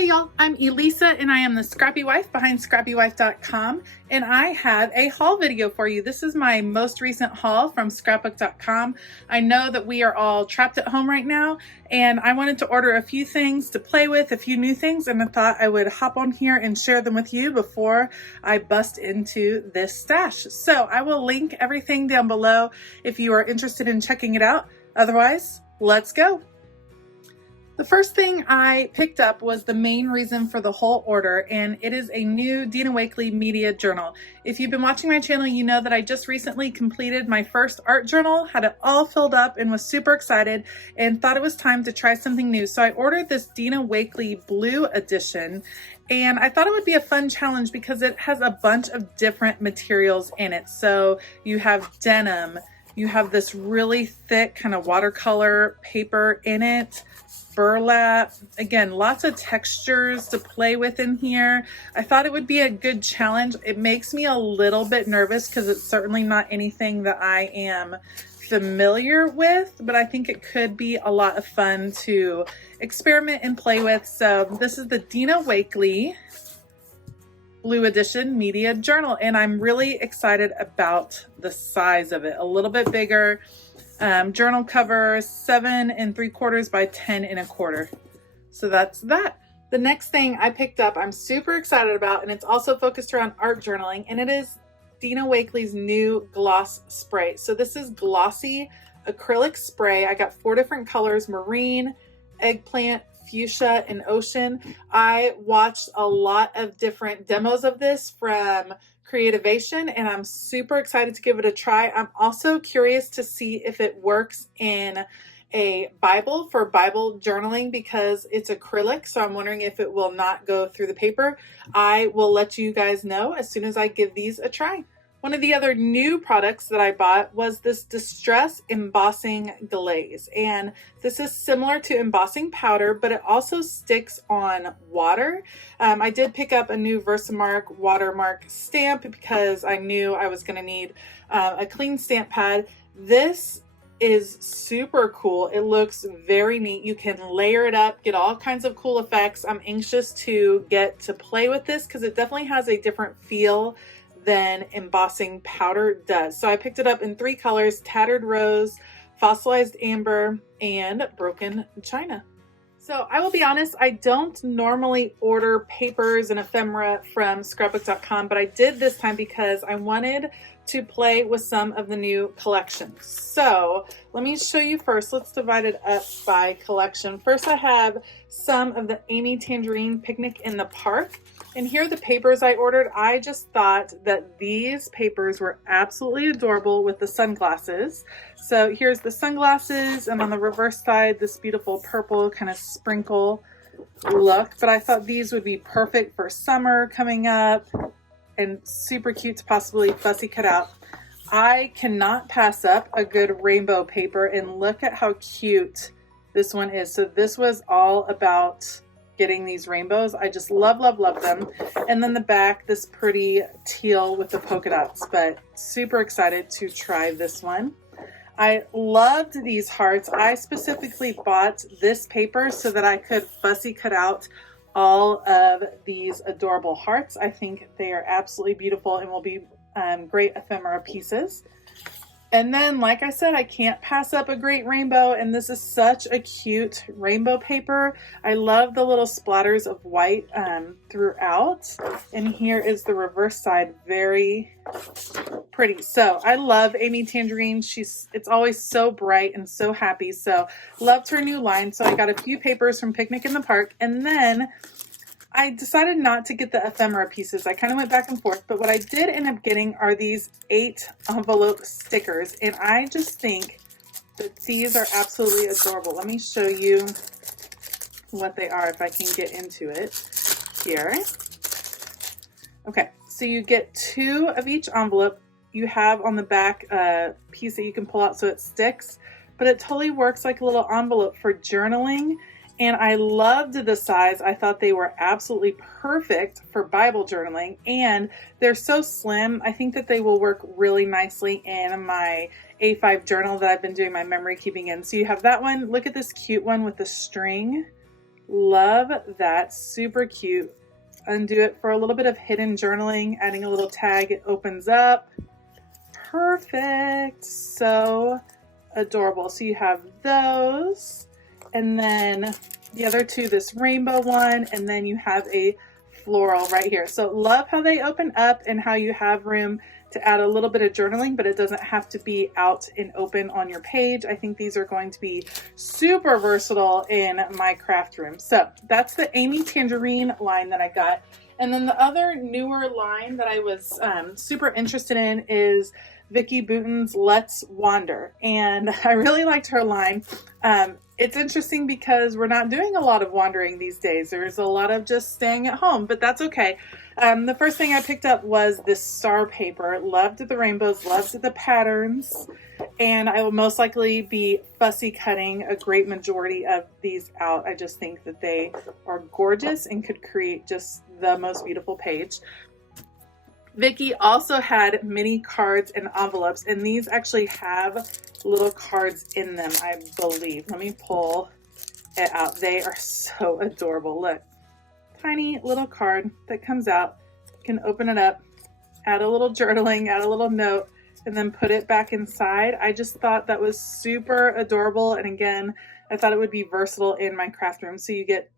Hey y'all, I'm Elisa and I am the Scrappy Wife behind scrappywife.com, and I have a haul video for you. This is my most recent haul from scrapbook.com. I know that we are all trapped at home right now, and I wanted to order a few things to play with, a few new things, and I thought I would hop on here and share them with you before I bust into this stash. So I will link everything down below if you are interested in checking it out. Otherwise, let's go. The first thing I picked up was the main reason for the whole order, and it is a new Dino Wakeley media journal. If you've been watching my channel, you know that I just recently completed my first art journal, had it all filled up, and was super excited and thought it was time to try something new. So I ordered this Dino Wakeley Blue Edition, and I thought it would be a fun challenge because it has a bunch of different materials in it. So you have denim, you have this really thick kind of watercolor paper in it, burlap, again, lots of textures to play with in here. I thought it would be a good challenge. It makes me a little bit nervous because it's certainly not anything that I am familiar with, but I think it could be a lot of fun to experiment and play with. So this is the Dino Wakeley Blue Edition Media Journal, and I'm really excited about the size of it. A little bit bigger. Journal cover 7 3/4 by 10 1/4. So that's that. The next thing I picked up, I'm super excited about, and it's also focused around art journaling, and it is Dino Wakeley's new gloss spray. So this is Glossy acrylic spray. I got 4 different colors: marine, eggplant, fuchsia, and ocean. I watched a lot of different demos of this from Creativation, and I'm super excited to give it a try. I'm also curious to see if it works in a Bible for Bible journaling because it's acrylic, so I'm wondering if it will not go through the paper. I will let you guys know as soon as I give these a try. One of the other new products that I bought was this Distress Embossing Glaze, and this is similar to embossing powder, but it also sticks on water. I did pick up a new Versamark Watermark stamp because I knew I was going to need a clean stamp pad. This is super cool. It looks very neat. You can layer it up, get all kinds of cool effects. I'm anxious to get to play with this because it definitely has a different feel than embossing powder does. So I picked it up in 3 colors: tattered rose, fossilized amber, and broken china. So I will be honest, I don't normally order papers and ephemera from scrapbook.com, but I did this time because I wanted to play with some of the new collections. So let me show you first. Let's divide it up by collection. First, I have some of the Amy Tangerine Picnic in the Park. And here are the papers I ordered. I just thought that these papers were absolutely adorable with the sunglasses. So here's the sunglasses, and on the reverse side, this beautiful purple kind of sprinkle look. But I thought these would be perfect for summer coming up and super cute to possibly fussy cut out. I cannot pass up a good rainbow paper, and look at how cute this one is. So this was all about getting these rainbows. I just love, love, love them. And then the back, this pretty teal with the polka dots, but super excited to try this one. I loved these hearts. I specifically bought this paper so that I could fussy cut out all of these adorable hearts. I think they are absolutely beautiful and will be great ephemera pieces. And then, like I said, I can't pass up a great rainbow, and this is such a cute rainbow paper. I love the little splatters of white throughout. And here is the reverse side, very pretty. So I love Amy Tangerine. It's always so bright and so happy. So loved her new line. So I got a few papers from Picnic in the Park, and then I decided not to get the ephemera pieces. I kind of went back and forth, but what I did end up getting are these 8 envelope stickers, and I just think that these are absolutely adorable. Let me show you what they are if I can get into it here. Okay, so you get 2 of each envelope. You have on the back a piece that you can pull out so it sticks, but it totally works like a little envelope for journaling. And I loved the size. I thought they were absolutely perfect for Bible journaling, and they're so slim. I think that they will work really nicely in my A5 journal that I've been doing my memory keeping in. So you have that one. Look at this cute one with the string. Love that. Super cute. Undo it for a little bit of hidden journaling, adding a little tag. It opens up. Perfect. So adorable. So you have those, and then the other two, this rainbow one, and then you have a floral right here. So love how they open up and how you have room to add a little bit of journaling, but it doesn't have to be out and open on your page. I think these are going to be super versatile in my craft room. So that's the Amy Tangerine line that I got. And then the other newer line that I was super interested in is Vicki Boutin's Let's Wander. And I really liked her line. It's interesting because we're not doing a lot of wandering these days. There's a lot of just staying at home, but that's okay. The first thing I picked up was this star paper. Loved the rainbows, loved the patterns, and I will most likely be fussy cutting a great majority of these out. I just think that they are gorgeous and could create just the most beautiful page. Vicki also had mini cards and envelopes, and these actually have little cards in them, I believe. Let me pull it out. They are so adorable. Look, tiny little card that comes out. You can open it up, add a little journaling, add a little note, and then put it back inside. I just thought that was super adorable, and again, I thought it would be versatile in my craft room. So you get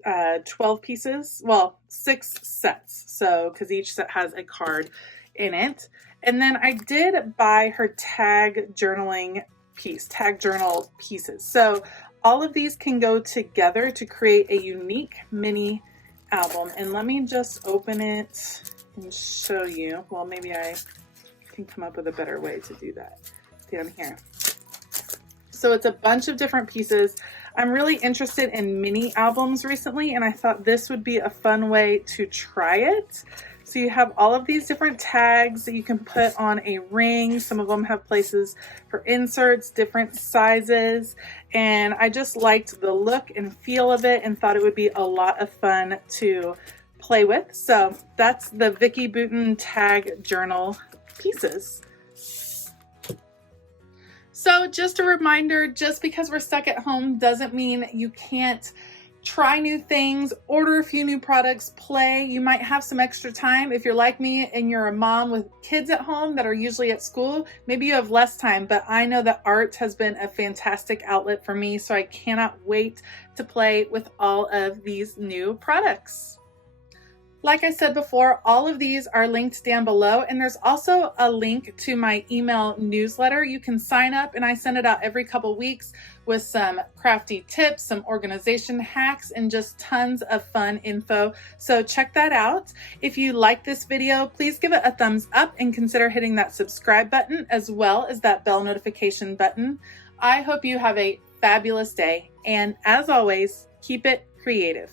12 pieces, well, 6 sets. So, because each set has a card in it. And then I did buy her tag journaling piece, tag journal pieces. So all of these can go together to create a unique mini album. And let me just open it and show you. Well, maybe I can come up with a better way to do that down here. So it's a bunch of different pieces. I'm really interested in mini albums recently, and I thought this would be a fun way to try it. So you have all of these different tags that you can put on a ring. Some of them have places for inserts, different sizes, and I just liked the look and feel of it and thought it would be a lot of fun to play with. So that's the Vicki Boutin tag journal pieces. So just a reminder, just because we're stuck at home doesn't mean you can't try new things, order a few new products, play. You might have some extra time. If you're like me and you're a mom with kids at home that are usually at school, maybe you have less time, but I know that art has been a fantastic outlet for me, so I cannot wait to play with all of these new products. Like I said before, all of these are linked down below, and there's also a link to my email newsletter. You can sign up, and I send it out every couple weeks with some crafty tips, some organization hacks, and just tons of fun info. So check that out. If you like this video, please give it a thumbs up and consider hitting that subscribe button as well as that bell notification button. I hope you have a fabulous day, and as always, keep it creative.